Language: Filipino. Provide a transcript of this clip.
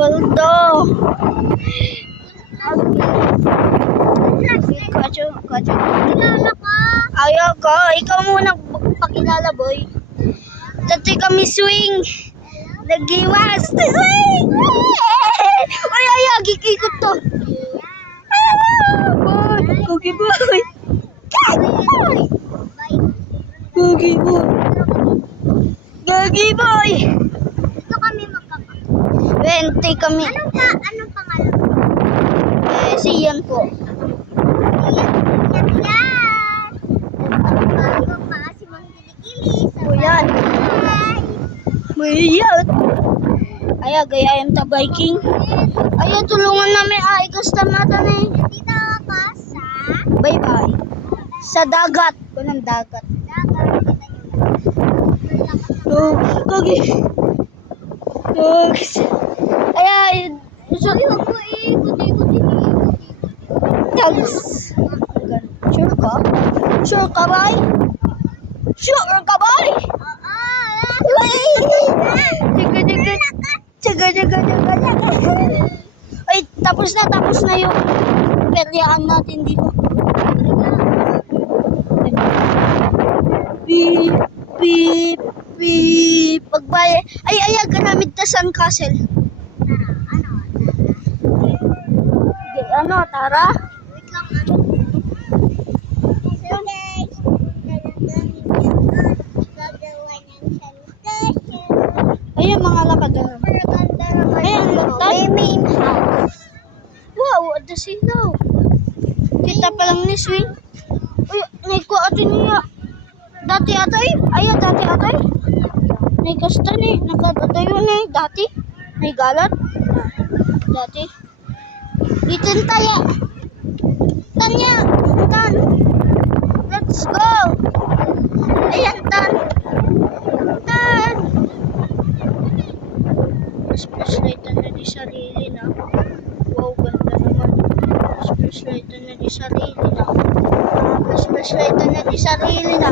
Baldo. Kacho. Kilala ka. Ayaw ko. Ikaw muna pakilala, boy. Dati kami swing. Nagiwas. Swing! Ay, gikikot to. Boy, cookie boy. Cookie boy. Gagi boy. Ito kami magkaka. 20 kami. Anong pangalan mo? Si Ian po. Yan. Bago pa si Mang Kilikili. O yan. Mayat. Ay, gayahin ta biking. Ay, tulungan namin. Gusto natin eh. Dito ako sa Bye-bye. Sa dagat. Kunang dagat. dagat. Oh, Gogi. Dogs. Ay, so, Huwag mo ikot-ikot. dogs. Sure ka? Sure ka, boy? Sure ka, boy? Jaga. Ay, tapos na yung peryaan natin dito. Beep, beep, beep. Pagbaya. Ay, ganamit na sandcastle. Tara? Wait lang. So guys, gagawa ng sanitation. Ayun, mga lakad na. Ayan, May main house. Wow, the signal. Kita pa lang ni swing. Uy, naikuha atin niya. Dati atay? Dati atay? Naikasta ni. Nakadatayo ni. Dati? Naigalat? Dati? Dito tayo. Tanya. Tan. Let's go. Ayan, Tan. Flashlightan na di sarili na. Wow, ganda naman. Flashlightan na di sarili na. Flashlightan na di sarili na.